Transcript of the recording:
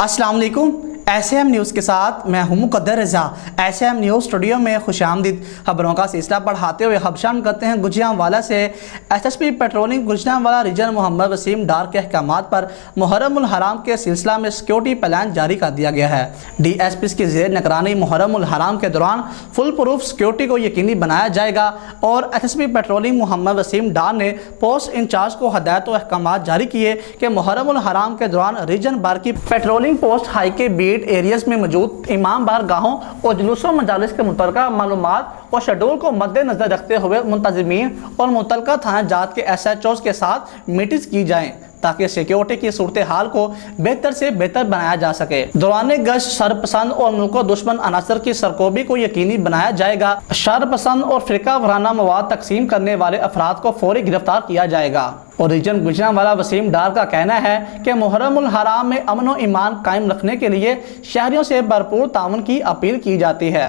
अस्सलाम वालेकुम। SM news के साथ मैं हूं मुकद्दर रज़ा। एसएम न्यूज़ स्टूडियो में खुशामदीद। खबरों का सिलसिला बढ़ाते हुए खबशान करते हैं गुजरांवाला से। SSP patrolling Gujranwala region Mohammad Waseem Dar के अहकामात पर मुहर्रमुल हराम के सिलसिला में सिक्योरिटी प्लान जारी कर दिया गया है। डीएसपी की ज़ेर निगरानी मुहर्रमुल हराम के दौरान फुल प्रूफ सिक्योरिटी को यकीनी बनाया जाएगा और एसएसपी पेट्रोलिंग मोहम्मद वसीम डार ने पोस्ट इंचार्ज को हदायत और अहकामात जारी किए कि मुहर्रमुल हराम के दौरान रीजन बार की पेट्रोलिंग पोस्ट हाई के बीट एरियाज में मौजूद इमाम बार गाहों और जुलूसों मजालिस के मुतल्लिका मालूमात और शेड्यूल को मद्देनजर रखते हुए मुंतजिमीन और मुतल्लिका थाना जात के SHOs के साथ मीटिंग्स की जाएं ताकि सिक्योरिटी की सूरत हाल को बेहतर से बेहतर बनाया जा सके। दौरान गश्त शरपसंद और मुल्क दुश्मन अनासर की सरकोबी को यकीनी बनाया जाएगा। शरपसंद और फिरका वराना मवाद तकसीम करने वाले अफराद को फौरी गिरफ्तार किया जाएगा। और रीजन गुजरांवाला वसीम डार का कहना है कि मुहर्रमुल हराम में अमन व ईमान कायम रखने के लिए शहरियों से भरपूर ताउन की अपील की जाती है।